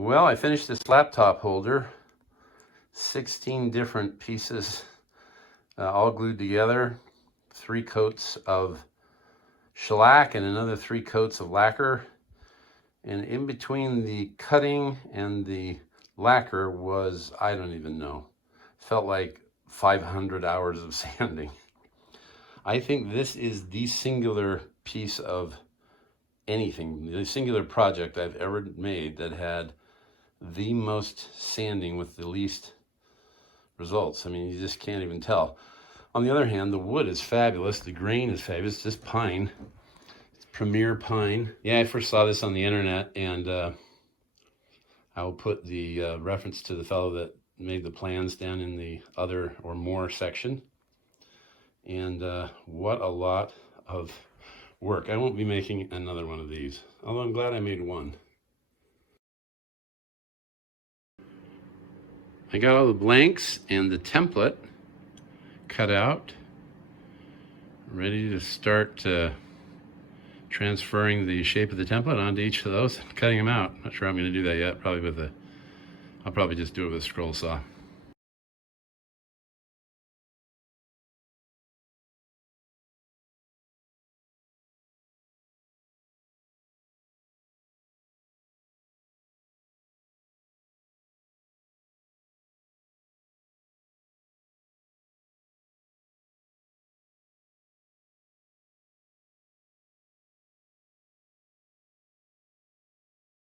Well, I finished this laptop holder, 16 different pieces, all glued together, 3 coats of shellac and another 3 coats of lacquer. And in between the cutting and the lacquer was, I don't even know, felt like 500 hours of sanding. I think this is the singular piece of anything, the singular project I've ever made that had the most sanding with the least results. I mean, you just can't even tell. On the other hand, the wood is fabulous. The grain is fabulous. This pine, it's Premier Pine. Yeah, I first saw this on the internet, and I will put the reference to the fellow that made the plans down in the other or more section. And what a lot of work. I won't be making another one of these, although I'm glad I made one. I got all the blanks and the template cut out, ready to start transferring the shape of the template onto each of those and cutting them out. Not sure I'm going to do that yet. I'll probably just do it with a scroll saw.